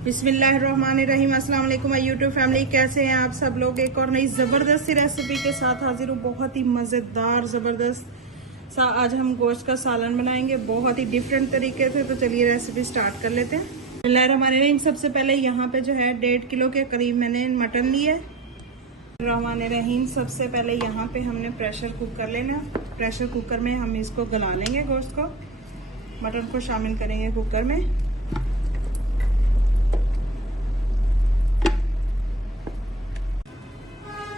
बिस्मिल्लाहिर्रहमानिर्रहीम। अस्सलाम वालेकुम यूट्यूब फैमिली, कैसे हैं आप सब लोग। एक और नई ज़बरदस्त सी रेसिपी के साथ हाजिर हूँ। बहुत ही मज़ेदार ज़बरदस्त सा आज हम गोश्त का सालन बनाएंगे, बहुत ही डिफरेंट तरीके से। तो चलिए रेसिपी स्टार्ट कर लेते हैं। बिस्मिल्लाहिर्रहमानिर्रहीम। सबसे पहले यहाँ पे जो है 1.5 किलो के करीब मैंने मटन लिया है। रहमानिर्रहीम। सबसे पहले यहाँ पे हमने प्रेशर कुक कर लेना। प्रेशर कुकर में हम इसको गला लेंगे, गोश्त को, मटन को शामिल करेंगे कुकर में।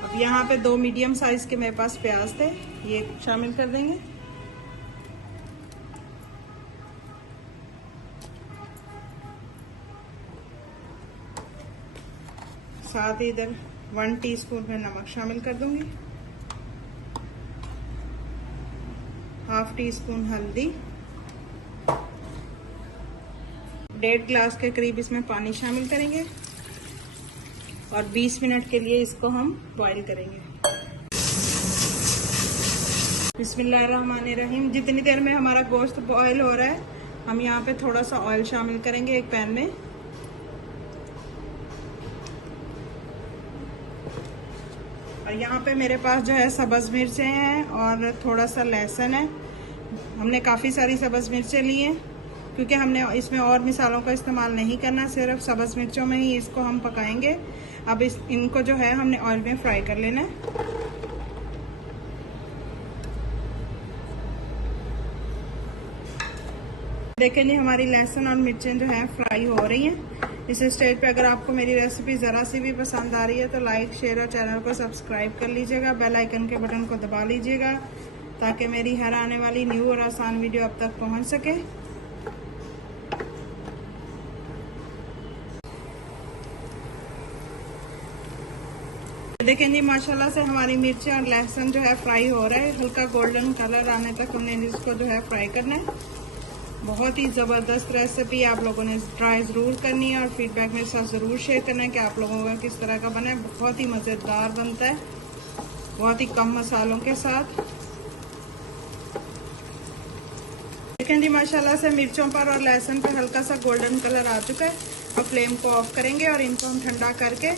अब यहाँ पे 2 मीडियम साइज के मेरे पास प्याज थे, ये शामिल कर देंगे। साथ ही इधर 1 टीस्पून में नमक शामिल कर दूंगी, हाफ टी स्पून हल्दी, 1.5 गिलास के करीब इसमें पानी शामिल करेंगे और 20 मिनट के लिए इसको हम बॉईल करेंगे। बिस्मिल्लाहिर्रहमानिर्रहीम। जितनी देर में हमारा गोश्त बॉईल हो रहा है, हम यहाँ पे थोड़ा सा ऑयल शामिल करेंगे एक पैन में। और यहाँ पे मेरे पास जो है सब्ज मिर्चें हैं और थोड़ा सा लहसुन है। हमने काफ़ी सारी सब्ज मिर्चें ली हैं क्योंकि हमने इसमें और मिसालों का इस्तेमाल नहीं करना, सिर्फ सब्ज मिर्चों में ही इसको हम पकाएंगे। अब इनको जो है हमने ऑयल में फ्राई कर लेना है। देखें जी, हमारी लहसुन और मिर्चें जो है फ्राई हो रही हैं। इस स्टेज पे अगर आपको मेरी रेसिपी ज़रा सी भी पसंद आ रही है तो लाइक, शेयर और चैनल को सब्सक्राइब कर लीजिएगा। बेल आइकन के बटन को दबा लीजिएगा ताकि मेरी हर आने वाली न्यू और आसान वीडियो अब तक पहुंच सके। देखें जी, माशाल्लाह से हमारी मिर्चें और लहसुन जो है फ्राई हो रहा है। हल्का गोल्डन कलर आने तक हमने इसको जो है फ्राई करना है। बहुत ही ज़बरदस्त रेसिपी, आप लोगों ने ट्राई ज़रूर करनी है और फीडबैक मेरे साथ ज़रूर शेयर करना है कि आप लोगों का किस तरह का बना है। बहुत ही मज़ेदार बनता है, बहुत ही कम मसालों के साथ। देखें जी, माशाल्लाह से मिर्चों पर और लहसुन पर हल्का सा गोल्डन कलर आ चुका है। अब फ्लेम को ऑफ करेंगे और इनको हम ठंडा करके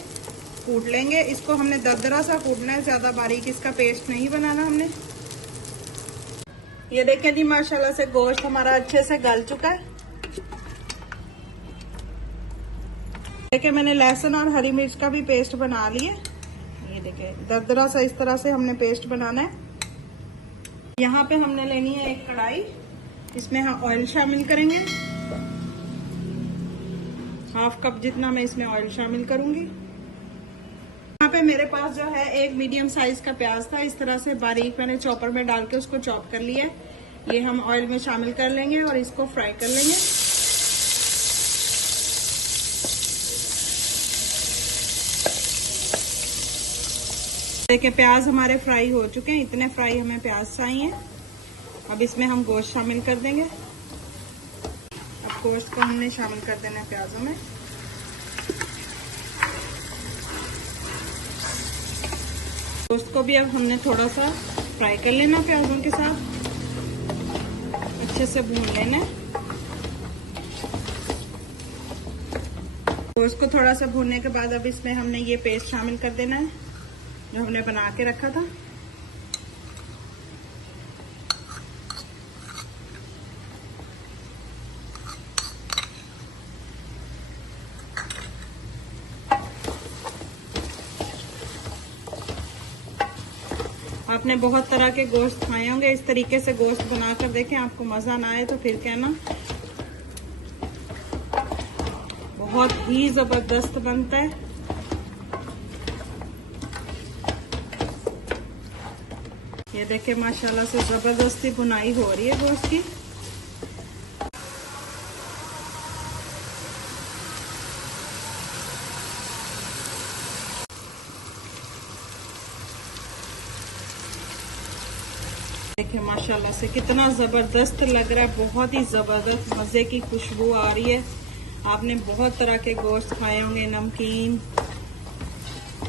कूट लेंगे। इसको हमने दरदरा सा कूटना है, ज़्यादा बारीक इसका पेस्ट नहीं बनाना हमने। ये देखें जी, माशाल्लाह से गोश्त हमारा अच्छे से गल चुका है। देखें, मैंने लहसुन और हरी मिर्च का भी पेस्ट बना लिया। ये देखें, दरदरा सा इस तरह से हमने पेस्ट बनाना है। यहाँ पे हमने लेनी है एक कढ़ाई, इसमें हम ऑयल शामिल करेंगे। हाफ कप जितना मैं इसमें ऑयल शामिल करूंगी। यहाँ पे मेरे पास जो है एक मीडियम साइज का प्याज था, इस तरह से बारीक मैंने चॉपर में डाल के उसको चॉप कर लिया। ये हम ऑयल में शामिल कर लेंगे और इसको फ्राई कर लेंगे। देखिए, प्याज हमारे फ्राई हो चुके हैं, इतने फ्राई हमें प्याज चाहिए। अब इसमें हम गोश्त शामिल कर देंगे। अब गोश्त को हमने शामिल कर देना है प्याजों में। गोश्त को भी अब हमने थोड़ा सा फ्राई कर लेना, प्याजों के साथ अच्छे से भून लेना। गोश्त को थोड़ा सा भूनने के बाद अब इसमें हमने ये पेस्ट शामिल कर देना है जो हमने बना के रखा था। आपने बहुत तरह के गोश्त खाए होंगे, इस तरीके से गोश्त बनाकर देखें, आपको मजा ना आए तो फिर कहना। बहुत ही जबरदस्त बनता है। ये देखें, माशाल्लाह से जबरदस्ती बुनाई हो रही है गोश्त की। देखिए, माशाल्लाह से कितना ज़बरदस्त लग रहा है। बहुत ही ज़बरदस्त मज़े की खुशबू आ रही है। आपने बहुत तरह के गोश्त खाए होंगे, नमकीन,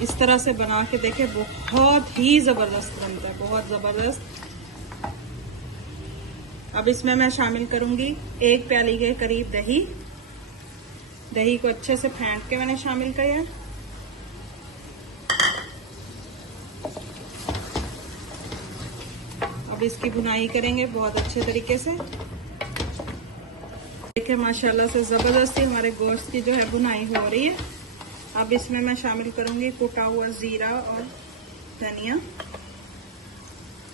इस तरह से बना के देखे, बहुत ही ज़बरदस्त बनता है, बहुत ज़बरदस्त। अब इसमें मैं शामिल करूंगी 1 प्याली के करीब दही। दही को अच्छे से फेंट के मैंने शामिल किया है। अब इसकी भुनाई करेंगे बहुत अच्छे तरीके से। देखिए माशाल्लाह से जबरदस्ती हमारे गोश्त की जो है भुनाई हो रही है। अब इसमें मैं शामिल करूंगी कुटा हुआ जीरा और धनिया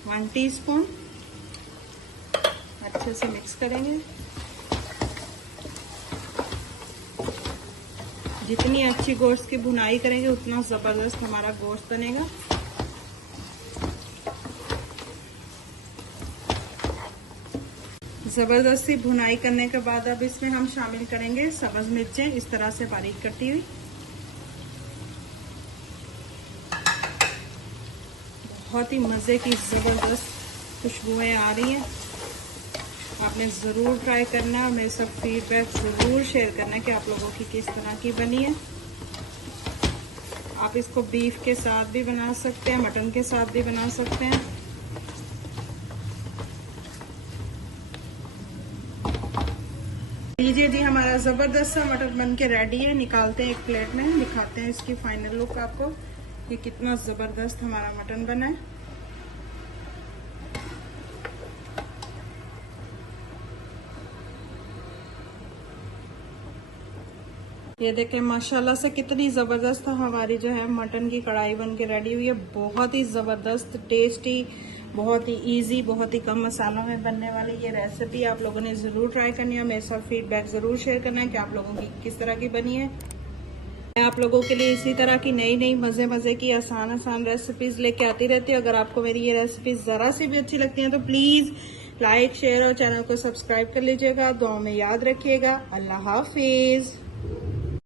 1 टीस्पून। अच्छे से मिक्स करेंगे। जितनी अच्छी गोश्त की भुनाई करेंगे उतना जबरदस्त हमारा गोश्त बनेगा। जबरदस्ती भुनाई करने के बाद अब इसमें हम शामिल करेंगे सब्ज मिर्चें इस तरह से बारीक कटी हुई। बहुत ही मजे की जबरदस्त खुशबुएं आ रही हैं। आपने जरूर ट्राई करना है और मेरे साथ फीडबैक जरूर शेयर करना है कि आप लोगों की किस तरह की बनी है। आप इसको बीफ के साथ भी बना सकते हैं, मटन के साथ भी बना सकते हैं। लीजिए जी, हमारा जबरदस्त सा मटन बन के रेडी है। निकालते हैं एक प्लेट में, दिखाते हैं इसकी फाइनल लुक आपको कि कितना जबरदस्त हमारा मटन बना है। ये देखें माशाल्लाह से कितनी जबरदस्त हमारी जो है मटन की कढ़ाई बन के रेडी हुई है। बहुत ही जबरदस्त टेस्टी, बहुत ही इजी, बहुत ही कम मसालों में बनने वाली ये रेसिपी आप लोगों ने जरूर ट्राई करनी है। मेरे साथ फीडबैक जरूर शेयर करना है कि आप लोगों की किस तरह की बनी है। मैं आप लोगों के लिए इसी तरह की नई नई मजे की आसान रेसिपीज लेके आती रहती हूँ। अगर आपको मेरी ये रेसिपी जरा सी भी अच्छी लगती है तो प्लीज लाइक, शेयर और चैनल को सब्सक्राइब कर लीजिएगा। दुआ में याद रखिएगा। अल्लाह हाफिज।